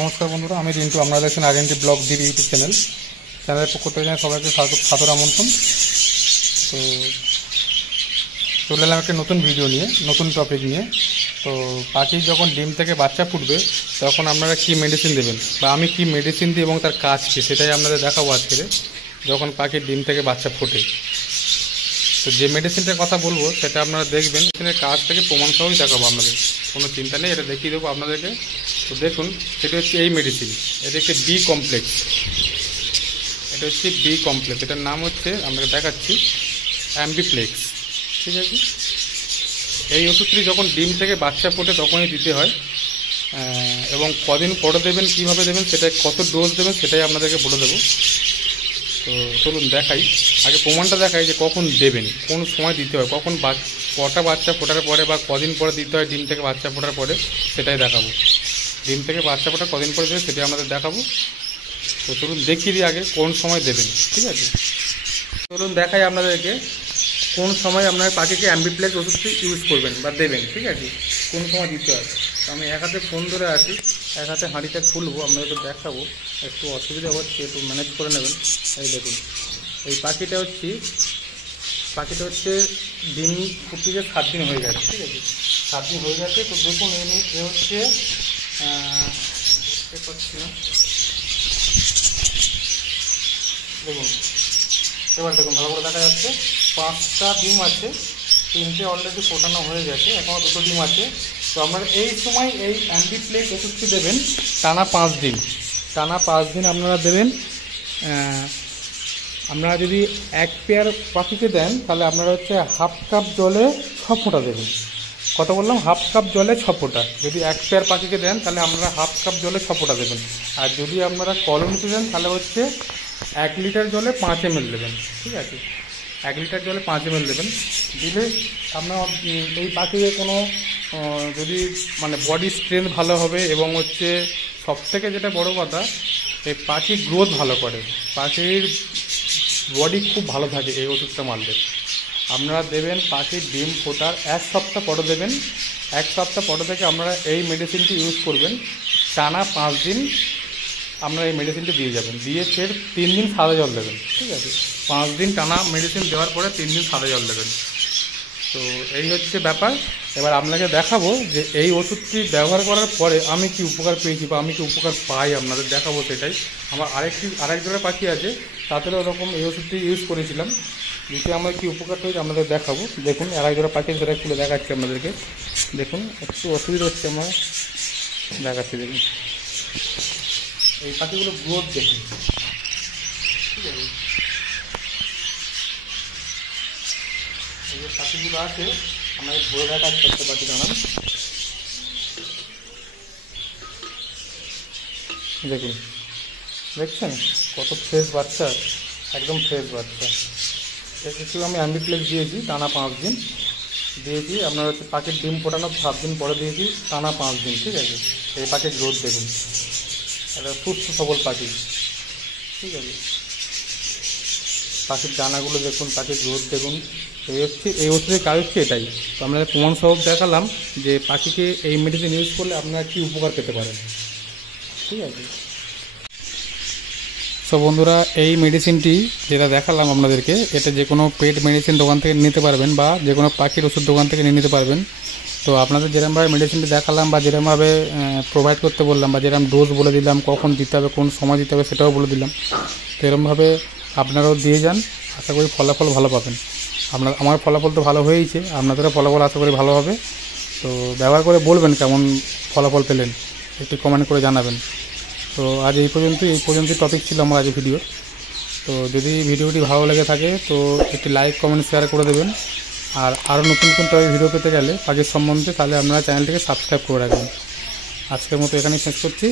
নমস্কার বন্ধুরা, আমি রিন্টু। আপনারা দেখছেন আরএনডি ব্লগ ডিবি ইউটিউব চ্যানেলের পক্ষ থেকে জানাই সবাইকে সাদর আমন্ত্রণ। তো চলে এলাম একটা নতুন ভিডিও নিয়ে, নতুন টপিক নিয়ে। তো পাখি যখন ডিম থেকে বাচ্চা ফুটবে তখন আপনারা কী মেডিসিন দেবেন বা আমি কি মেডিসিন দিই এবং তার কাজ কী সেটাই আপনাদের দেখাবো আজকে। যখন পাখির ডিম থেকে বাচ্চা ফোটে তো যে মেডিসিনটার কথা বলবো সেটা আপনারা দেখবেন, মেডিসিনের কাজ থেকে প্রমাণ সহই দেখাবো আপনাদের, কোনো চিন্তা নেই, এটা দেখিয়ে দেবো আপনাদেরকে। তো দেখুন, সেটা হচ্ছে এই মেডিসিন, এটা হচ্ছে বি কমপ্লেক্স। এটা হচ্ছে বি কমপ্লেক্স, এটার নাম হচ্ছে আপনাকে দেখাচ্ছি অ্যাম্বিপ্লেক্স। ঠিক আছে, এই ওষুধটি যখন ডিম থেকে বাচ্চা ফোটে তখনই দিতে হয়, এবং কদিন পরে দেবেন, কীভাবে দেবেন, সেটাই কত ডোজ দেবেন সেটাই আপনাদেরকে বলে দেবো। তো চলুন দেখাই, আগে প্রমাণটা দেখাই যে কখন দেবেন, কোন সময় দিতে হয়, কখন কটা বাচ্চা ফোটার পরে বা কদিন পরে দিতে হয় ডিম থেকে বাচ্চা ফোটার পরে সেটাই দেখাবো। ডিম থেকে বাচ্চা ফোটা কদিন পরে দেবে সেটাই আমাদের দেখাবো। তো চলুন দেখিয়ে দিই আগে কোন সময় দেবেন। ঠিক আছে, চলুন দেখাই আপনাদেরকে কোন সময় আপনার পাখিকে অ্যাম্বিপ্লেক্স ওষুধটি ইউজ করবেন বা দেবেন। ঠিক আছে, কোন সময় দিতে হয়। তো আমি এক হাতে ফোন ধরে আছি, এক হাতে হাঁড়িটা খুলবো, আপনাদেরকে দেখাবো। একটু অসুবিধা হচ্ছে, একটু ম্যানেজ করে নেবেন। এই দেখুন, এই পাখিটা হচ্ছে ডিম ফুটিয়ে 7 দিন হয়ে গেছে। ঠিক আছে, 7 দিন হয়ে গেছে। তো দেখুন, এ হচ্ছে পাচ্ছি না, দেখুন, এবার দেখুন ভালো করে দেখা যাচ্ছে 5টা ডিম আছে, 3টে অলরেডি ফোটানো হয়ে গেছে, এখনও 2টো ডিম আছে। তো আপনারা এই সময় এই অ্যাম্বিপ্লেক্স ওষুধটি দেবেন টানা 5 দিন। টানা 5 দিন আপনারা দেবেন। আপনারা যদি 1 পেয়ার পাখিকে দেন তাহলে আপনারা হচ্ছে 1/2 কাপ জলে 6 ফোঁটা দেবেন। কত বললাম? 1/2 কাপ জলে 6 ফোঁটা। যদি 1 পেয়ার পাখিকে দেন তাহলে আপনারা 1/2 কাপ জলে 6 ফোঁটা দেবেন। আর যদি আপনারা কলোনিতে দেন তাহলে হচ্ছে 1 লিটার জলে 5 ml দেবেন। ঠিক আছে, 1 লিটার জলে 5 ml দেবেন। দিলে আপনার এই পাখির কোনো যদি মানে বডি স্ট্রেংথ ভালো হবে, এবং হচ্ছে সবথেকে যেটা বড় কথা, এই পাখির গ্রোথ ভালো করে, পাখির বডি খুব ভালো থাকে এই ওষুধটা মারলে। আপনারা দেবেন পাখির ডিম ফোটার 1 সপ্তাহ পরে দেবেন। 1 সপ্তাহ পরে থেকে আপনারা এই মেডিসিনটি ইউজ করবেন। টানা 5 দিন আপনারা এই মেডিসিনটি দিয়ে যাবেন, দিয়ে ফের 3 দিন সাদা জল দেবেন। ঠিক আছে, 5 দিন টানা মেডিসিন দেওয়ার পরে 3 দিন সাদা জল দেবেন। তো এই হচ্ছে ব্যাপার। এবার আপনাকে দেখাবো যে এই ওষুধটি ব্যবহার করার পরে আমি কি উপকার পেয়েছি বা আমি কি উপকার পাই, আপনাদের দেখাবো সেটাই। আমার আরেক জোড়া পাখি আছে, তাদেরও ওরকম এই ওষুধটি ইউজ করেছিলাম, যেটি আমার কি উপকার হয়েছে আপনাদের দেখাবো। দেখুন, আরেক জোড়া পাখি সেটা খুলে দেখাচ্ছি আপনাদেরকে। দেখুন, একটু অসুবিধা হচ্ছে, আমার দেখাচ্ছি। দেখুন এই পাখিগুলো গ্রোথ দেখুন। ঠিক আছে, এই যে পাখিগুলো আছে আমাদের ধরে দেখাচ্ছে, একটা পাখি দাঁড়ান, দেখুন, দেখছেন কত ফ্রেশ বাচ্চা, একদম ফ্রেশ বাচ্চা। কিছু আমি অ্যাম্বিপ্লেক্স দিয়েছি টানা 5 দিন দিয়েছি। আপনার হচ্ছে পাখির ডিম ফোটানো 7 দিন পরে দিয়েছি, টানা 5 দিন। ঠিক আছে, এই পাখির গ্রোথ দেখুন, একটা সুস্থ সবল পাখি। ঠিক আছে, পাখির দানাগুলো দেখুন, পাখির গ্রোথ দেখুন। এই ওষুধের কাজ হচ্ছে এটাই। তো আমরা প্রমাণ সহ দেখালাম যে পাখিকে এই মেডিসিন ইউজ করলে আপনারা কী উপকার পেতে পারেন। ঠিক আছে, তো বন্ধুরা, এই মেডিসিনটি যেটা দেখালাম আপনাদেরকে, এটা যে কোনো পেট মেডিসিন দোকান থেকে নিতে পারবেন বা যে কোনো পাখির ওষুধ দোকান থেকে নিয়ে নিতে পারবেন। তো আপনাদের যেরকমভাবে মেডিসিনটি দেখালাম বা যেরকমভাবে প্রোভাইড করতে বললাম বা যেরকম ডোজ বলে দিলাম, কখন দিতে হবে, কোন সময় দিতে হবে সেটাও বলে দিলাম, তো এরকমভাবে আপনারাও দিয়ে যান। আশা করি ফলাফল ভালো পাবেন। আমার ফলাফল তো ভালো হয়েইছে, আপনাদেরও ফলাফল আশা করি ভালো হবে। তো ব্যবহার করে বলবেন কেমন ফলাফল পেলেন, একটু কমেন্ট করে জানাবেন। তো আজ এই পর্যন্তই টপিক ছিল আমার আজ ভিডিও। তো যদি ভিডিওটি ভালো লেগে থাকে তো একটি লাইক, কমেন্ট, শেয়ার করে দেবেন। আর আরও নতুন টপিক ভিডিও পেতে গেলে পাখির সম্বন্ধে, তাহলে আপনারা চ্যানেলটিকে সাবস্ক্রাইব করে রাখবেন। আজকের মতো এখানেই শেষ করছি।